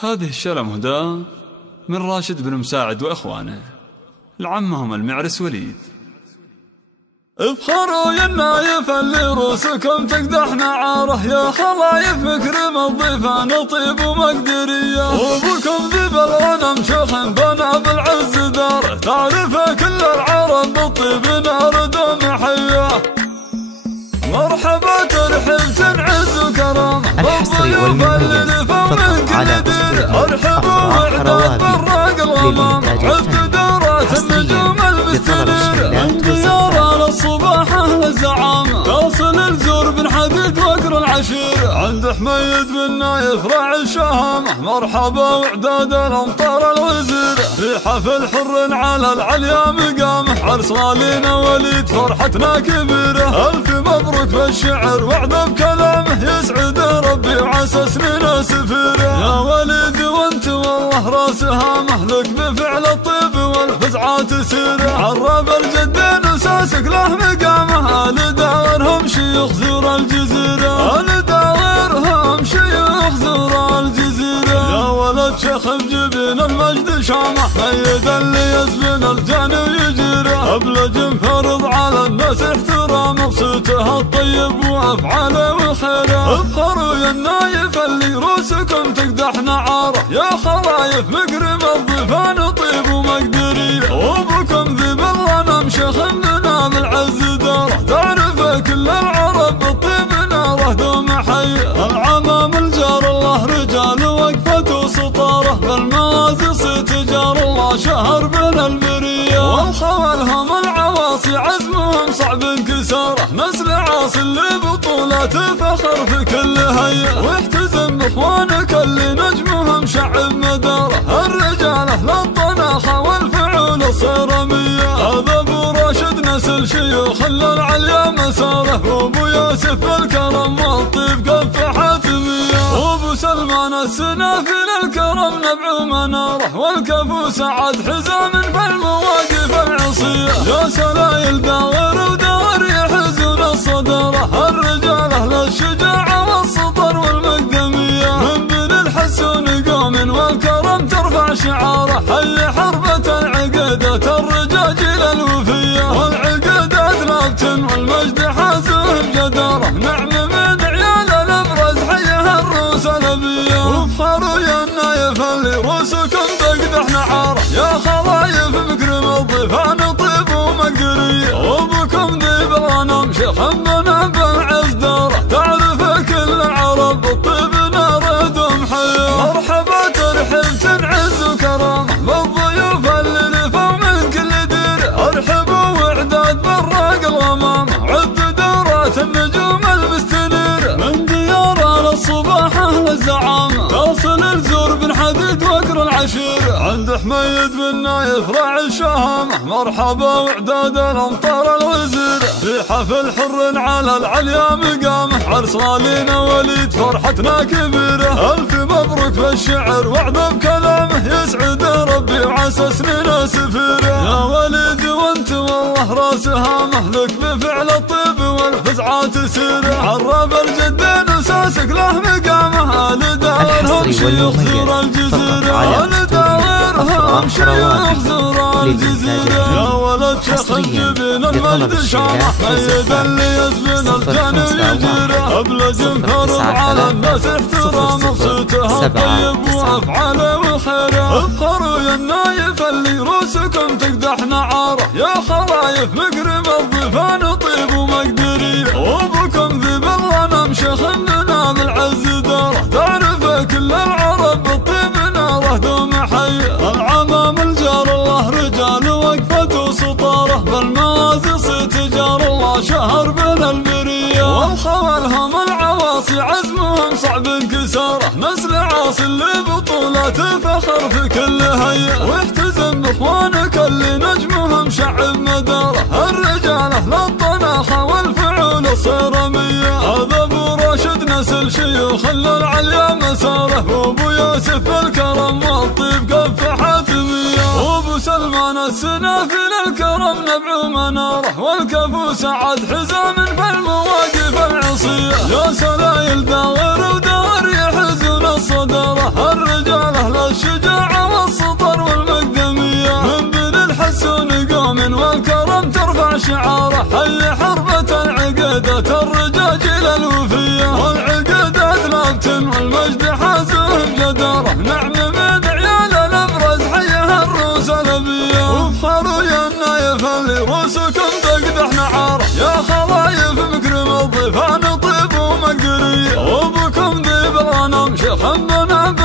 هذه الشرى مهداة من راشد بن مساعد وإخوانه لعمهم المعرس وليد. افخروا يا النايف اللي روسكم تقدح نعاره، يا خلايف مكرم الضيفان طيب ومقدريه، وابوكم ذي بالغنم شيخ بنا بالعز داره، تعرفه كل العرب بالطيب نار دوم حياه. مرحبا ترحب تنعز وكرامه الحصري والمميز فقط على ارحبوا واعداد براق الغمام، عد دورات النجوم المستنير، من ديار الصباح اهل الزعامه، توصل الزور بن حديد وقر العشير، عند حميد بن نايف راعي الشهامه، مرحبا واعداد الامطار الوزير، في حفل حر على العليا مقامه، عرس غالينا وليد فرحتنا كبيره، الف مبروك بالشعر وعد بكلامه، يسعد ربي وعسى سنين سفيره، يا وليد وانت والله راس هامه، لك بفعل الطيب والفزعه تسيره، عرب الجدين وساسك له مقامه، آل داورهم شيوخ زور الجزيره، آل داورهم شيوخ زور الجزيره، يا ولد شيخ بجبين المجد شامه، ميد اللي يزبن الجاني ويجيره، ابلج فرض على الناس احترامه، بصوته الطيب وافعاله والخيره، افخروا يا النايف اللي روسكم تقدح نعاره، يا خلايف مكرم الضيفان طيب ومقدريه، وابوكم ذي بالغنم شيخ بنا بالعز داره، تعرفه كل العرب بالطيب ناره دوم حي، العمام الجار الله رجال وقفته وسطاره، بالموازي صيت جار الله شهر بين البريه، والخوالهم العواصي عزمهم صعب انكساره، نسل عاصي اللي بطولته فخر في كل هيئه، واحتزم باخوانك اللي نجمهم شعب مداره، الرجال اهل الطناخه والفعول الصراميه، هذا ابو راشد نسل شيوخ العليا مساره، وابو يوسف الكرم والطيب قف حاتميه، وابو سلمان السنافل الكرم نبع مناره، والكفو سعد حزام في المواقف العصيه، يا سلايل داور وداور يحزون الصداره، الرجال اهل الشجاعه والسطر والمقدميه، من بن الحسون قوم والكرم ترفع شعاره، حي حربة العقيدة الرجاجيل الوفيه، والعقيدات لابتن والمجد حازه بجداره، نعم من عيال الابرز حيها الروس الابيه، وافخروا يا النايف اللي روسكم تقدح نعاره، يا خلايف مكرم الضيفان طيب ومقدريه، وابوكم ذي بالغنم شيخ بنا بالعز داره، تعرفه كل العرب بالطيب نار دوم حياه، مرحبا ترحب تنعز وكرامه بالضيوف اللي لفوا من كل دير، ارحبوا واعداد براق الغمامه، عد دورات النجوم المستنير، من ديار الصباح اهل الزعامه، توصل الزور بن حديد وقر العشير، عند حميد بن نايف راعي الشهامه، مرحبا واعداد الامطار الوزير، في حفل حر على العليا مقامه، عرس غالينا وليد فرحتنا كبيره، الف مبروك بالشعر وعد بكلامه، يسعد ربي وعسى سنين سفيره، يا وليد وانت والله راس هامه، لك بفعل الطيب والفزعه تسيره، عرب الجدين وساسك له مقامه، آل داورهم شيوخ زور الجزيره، آل داورهم شيوخ زور الجزيره، يا ولد شيخ الجبين المجد شامه، ميد اللي يزبن الجاني ويجيره، ابلج فرض على الناس احترامه، بصوته الطيب وافعاله والخيره، افخروا يا النايف اللي روسكم تقدح نعاره، يا خلايف مكرم الضيفان طيب ومقدريه، وابوكم ذي بالغنم شيخ بنا بالعز داره، تعرفه كل العرب بالطيب ناره دوم حي، العمام الجار الله رجال وقفته وسطاره، بالموازي صيت جار الله شهر بين البريه، والخوالهم العواصي عزمهم صعب انكساره، نسل عاصي اللي بطولته فخر في كل هيئه، واحتزم باخوانك اللي نجمهم شعب مداره، الرجال اهل الطناخه والفعول الصراميه، هذا ابو راشد نسل شيوخ العليا مساره، وابو يوسف الكرم والطيب قف حاتميه، وابو سلمان السنافل الكرم نبع مناره، والكفو سعد حزام في المواقف العصيه، يا سلايل داور وداور يحزون الصداره، الرجال هي حربة العقيدة الرجاجيل الوفية، والعقيدة نبتن والمجد حازم جدارة، نعم من عيال الابرز حيها الروس الابية، وبحروا يا النايف اللي روسكم تقدح نعارة، يا خلايف مكرم الضيفان طيب ومقرية، وبكم ذيب الغنم شيخ بنا